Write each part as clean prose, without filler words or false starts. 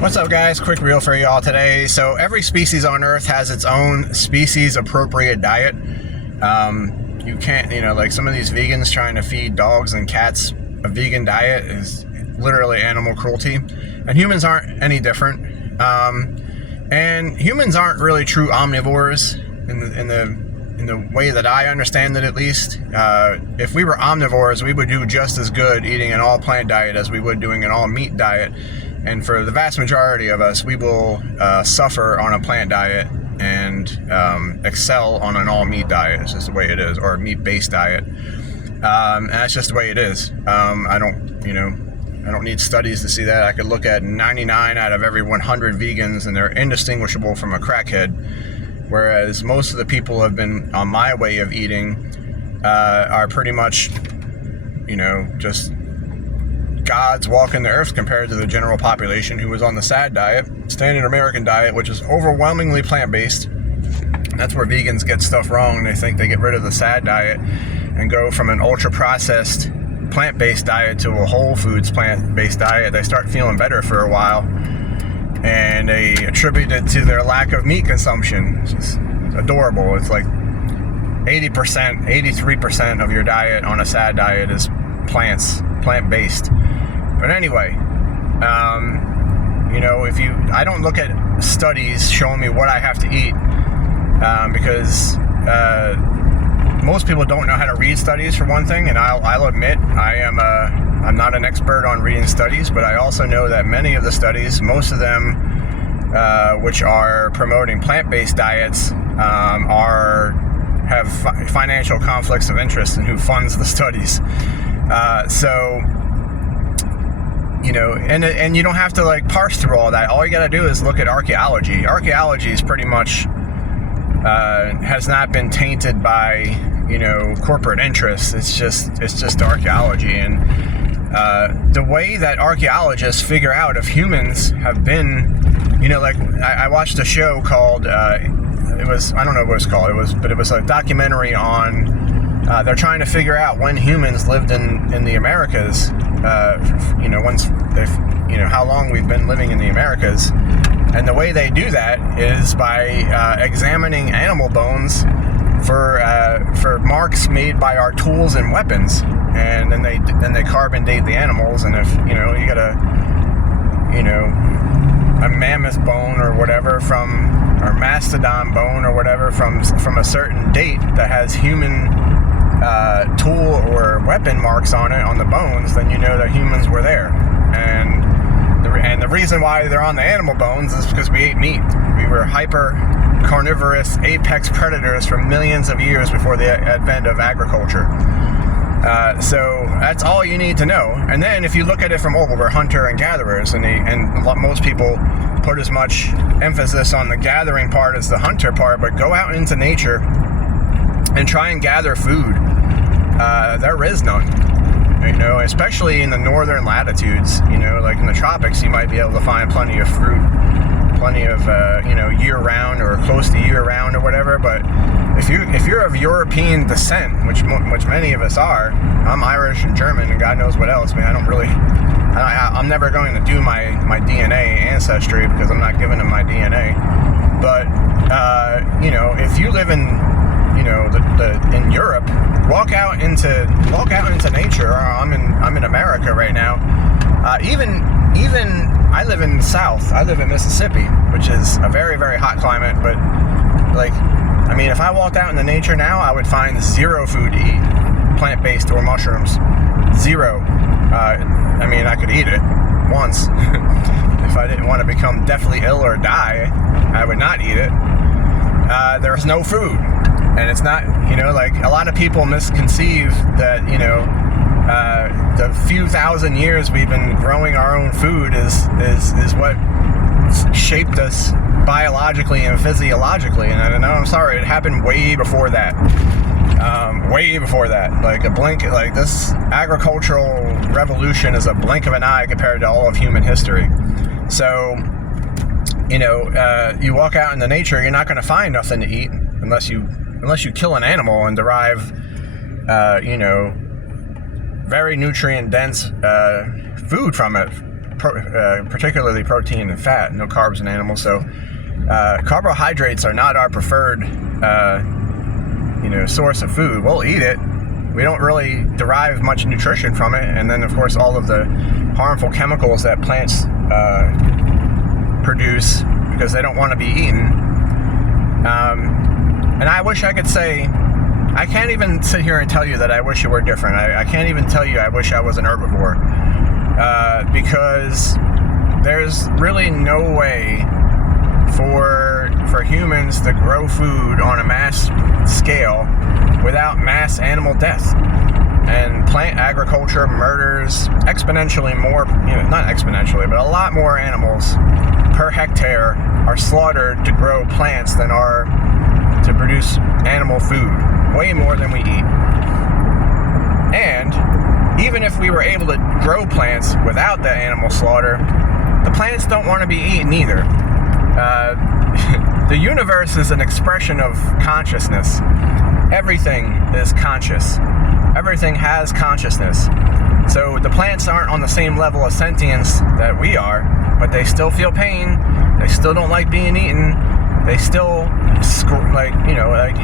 What's up, guys? Quick reel for y'all today. So every species on Earth has its own species appropriate diet. You can't, like some of these vegans trying to feed dogs and cats a vegan diet is literally animal cruelty, and humans aren't any different. And humans aren't really true omnivores in the way that I understand it, at least. If we were omnivores, we would do just as good eating an all plant diet as we would doing an all meat diet. And for the vast majority of us, we will suffer on a plant diet and excel on an all meat diet. It's just the way it is, or a meat based diet. And that's just the way it is. I don't need studies to see that. I could look at 99 out of every 100 vegans, and they're indistinguishable from a crackhead. Whereas most of the people who have been on my way of eating are pretty much, just gods walking the earth compared to the general population who was on the SAD diet, standard American diet, which is overwhelmingly plant-based. That's where vegans get stuff wrong. They think they get rid of the SAD diet and go from an ultra-processed plant-based diet to a whole foods plant-based diet. They start feeling better for a while, and they attribute it to their lack of meat consumption. It's just adorable. It's like 80%, 83% of your diet on a SAD diet is plant-based. But anyway, I don't look at studies showing me what I have to eat, because most people don't know how to read studies, for one thing, and I'll admit I'm not an expert on reading studies, but I also know that many of the studies, most of them which are promoting plant-based diets, have financial conflicts of interest in who funds the studies. And you don't have to parse through all that. All you got to do is look at archaeology. Archaeology is pretty much has not been tainted by corporate interests. It's just archaeology, and the way that archaeologists figure out if humans have been, I watched a show called I don't know what it's called. It was a documentary on. They're trying to figure out when humans lived in the Americas. How long we've been living in the Americas, and the way they do that is by examining animal bones for marks made by our tools and weapons, and then they carbon date the animals. And if you got a mammoth bone or whatever or mastodon bone or whatever from a certain date that has human tool or weapon marks on it, on the bones, then you know that humans were there. And the reason why they're on the animal bones is because we ate meat. We were hyper carnivorous apex predators for millions of years before the advent of agriculture. So that's all you need to know. And then if you look at it from we're hunter and gatherers, and most people put as much emphasis on the gathering part as the hunter part, but go out into nature and try and gather food. There is none, especially in the northern latitudes. Like in the tropics, you might be able to find plenty of fruit, plenty of year-round or close to year-round or whatever. But if you're of European descent, which many of us are, I'm Irish and German and God knows what else. I'm never going to do my DNA ancestry because I'm not giving them my DNA. But if you live in in Europe, walk out into nature. I'm in America right now. Even I live in the South. I live in Mississippi, which is a very, very hot climate. But if I walked out into nature now, I would find zero food to eat, plant-based or mushrooms. Zero. I could eat it once. If I didn't want to become deathly ill or die, I would not eat it. There's no food. And it's not, a lot of people misconceive that, the few thousand years we've been growing our own food is what shaped us biologically and physiologically. And I'm sorry, it happened way before that. Way before that. This agricultural revolution is a blink of an eye compared to all of human history. So, you walk out into nature, you're not going to find nothing to eat unless you kill an animal and derive, very nutrient dense food from it. particularly protein and fat, no carbs in animals. So carbohydrates are not our preferred source of food. We'll eat it. We don't really derive much nutrition from it. And then, of course, all of the harmful chemicals that plants produce because they don't want to be eaten. And I wish I could say, I can't even sit here and tell you that I wish it were different. I can't even tell you I wish I was an herbivore. Because there's really no way for humans to grow food on a mass scale without mass animal death. And plant agriculture murders exponentially more, not exponentially, but a lot more animals per hectare are slaughtered to grow plants than are to produce animal food. Way more than we eat. And even if we were able to grow plants without the animal slaughter, the plants don't want to be eaten either. The universe is an expression of consciousness. Everything is conscious. Everything has consciousness. So the plants aren't on the same level of sentience that we are, but they still feel pain. They still don't like being eaten. They still, like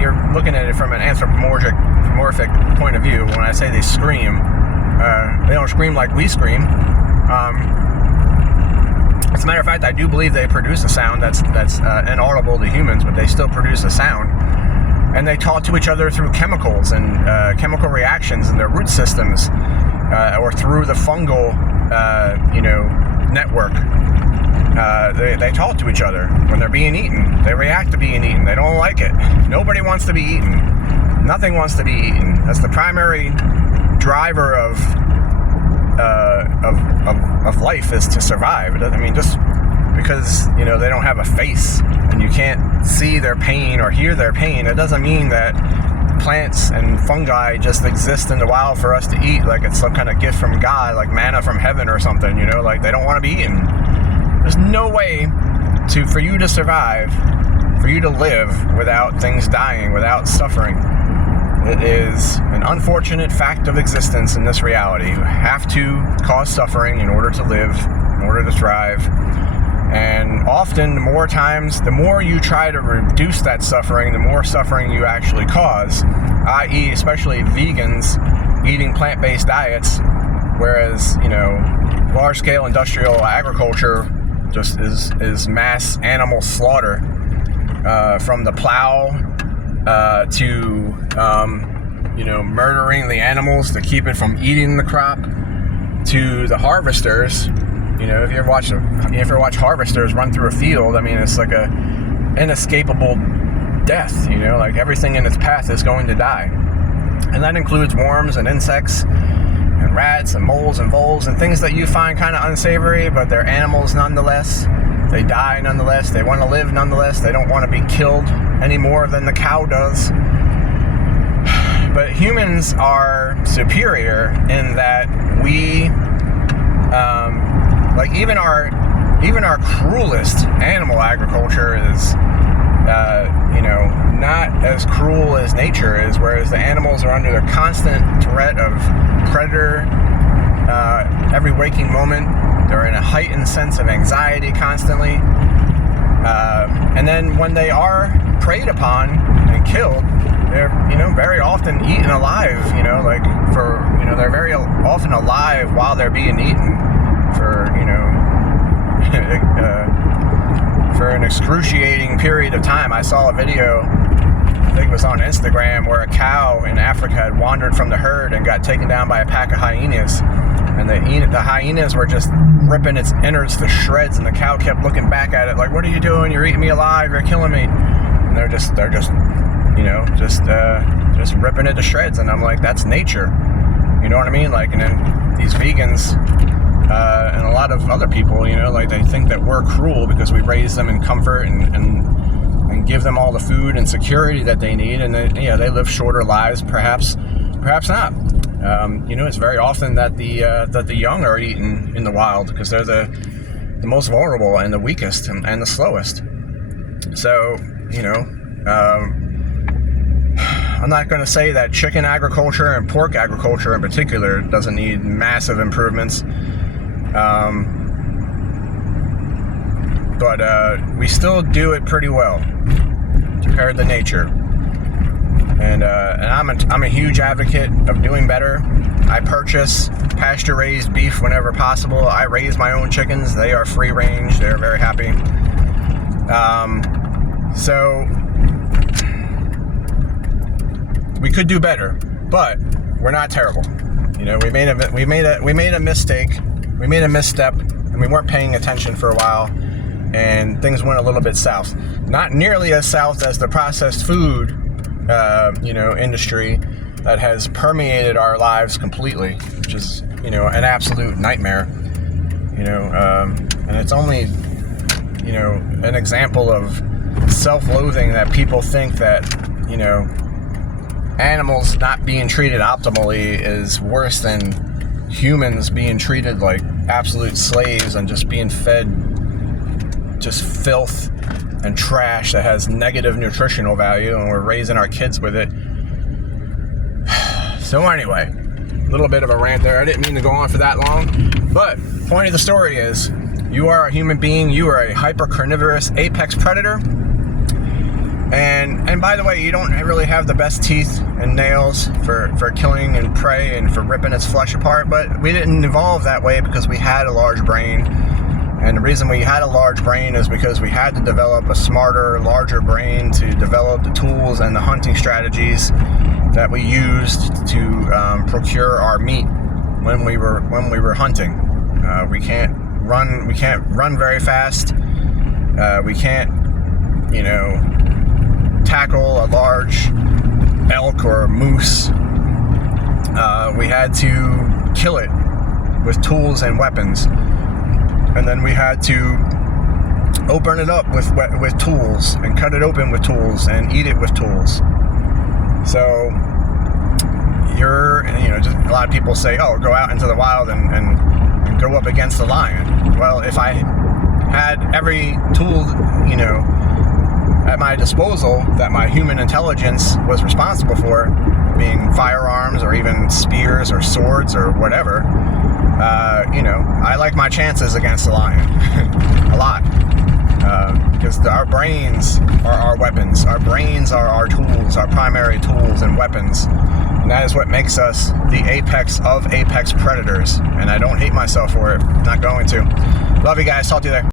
you're looking at it from an anthropomorphic point of view. When I say they scream, they don't scream like we scream. As a matter of fact, I do believe they produce a sound that's inaudible to humans, but they still produce a sound. And they talk to each other through chemicals and chemical reactions in their root systems, or through the fungal, network. They talk to each other when they're being eaten. They react to being eaten. They don't like it. Nobody wants to be eaten. Nothing wants to be eaten. That's the primary driver of life, is to survive. I mean, just because they don't have a face and you can't see their pain or hear their pain, it doesn't mean that plants and fungi just exist in the wild for us to eat like it's some kind of gift from God, like manna from heaven or something. Like they don't want to be eaten. There's no way for you to survive, for you to live without things dying, without suffering. It is an unfortunate fact of existence in this reality. You have to cause suffering in order to live, in order to thrive. And often, the more times, the more you try to reduce that suffering, the more suffering you actually cause, i.e., especially vegans eating plant-based diets, whereas, large-scale industrial agriculture just is mass animal slaughter, from the plow to murdering the animals to keep it from eating the crop, to the harvesters. If you ever watch harvesters run through a field, I mean, it's like a inescapable death. Like everything in its path is going to die, and that includes worms and insects and rats and moles and voles and things that you find kind of unsavory, but they're animals nonetheless. They die nonetheless. They want to live nonetheless. They don't want to be killed any more than the cow does. But humans are superior in that we, even our cruelest animal agriculture is, not as cruel as nature is, whereas the animals are under the constant threat of predator every waking moment. They're in a heightened sense of anxiety constantly. And then when they are preyed upon and killed, they're, very often eaten alive, they're very often alive while they're being eaten for, for an excruciating period of time. I saw a video, I think it was on Instagram, where a cow in Africa had wandered from the herd and got taken down by a pack of hyenas. And the hyenas were just ripping its innards to shreds, and the cow kept looking back at it like, "What are you doing? You're eating me alive. You're killing me." And they're just ripping it to shreds. And I'm like, that's nature. You know what I mean? Like, and then these vegans and a lot of other people, they think that we're cruel because we raise them in comfort and give them all the food and security that they need, and they live shorter lives, perhaps not. It's very often that the young are eaten in the wild because they're the most vulnerable and the weakest and the slowest. So, I'm not going to say that chicken agriculture and pork agriculture in particular doesn't need massive improvements. but we still do it pretty well compared to nature. And I'm a huge advocate of doing better. I purchase pasture-raised beef whenever possible. I raise my own chickens. They are free range. They're very happy. So we could do better, but we're not terrible. You know, we made a mistake. We made a misstep, and we weren't paying attention for a while, and things went a little bit south. Not nearly as south as the processed food, industry that has permeated our lives completely, which is, an absolute nightmare. And it's only, an example of self-loathing that people think that, animals not being treated optimally is worse than humans being treated like absolute slaves and just being fed just filth and trash that has negative nutritional value, and we're raising our kids with it. So anyway, a little bit of a rant there. I didn't mean to go on for that long, but point of the story is, you are a human being. You are a hyper-carnivorous apex predator. And by the way, you don't really have the best teeth and nails for killing and prey and for ripping its flesh apart, but we didn't evolve that way because we had a large brain. And the reason we had a large brain is because we had to develop a smarter, larger brain to develop the tools and the hunting strategies that we used to procure our meat when we were hunting. We can't run very fast. We can't, tackle a large elk or a moose. We had to kill it with tools and weapons, and then we had to open it up with tools and cut it open with tools and eat it with tools. So just a lot of people say, oh, go out into the wild and go up against the lion. Well, if I had every tool at my disposal that my human intelligence was responsible for, being firearms or even spears or swords or whatever, I like my chances against the lion a lot, because our brains are our weapons. Our brains are our tools, our primary tools and weapons, and that is what makes us the apex of apex predators. And I don't hate myself for it. Not going to. Love you guys. Talk to you there.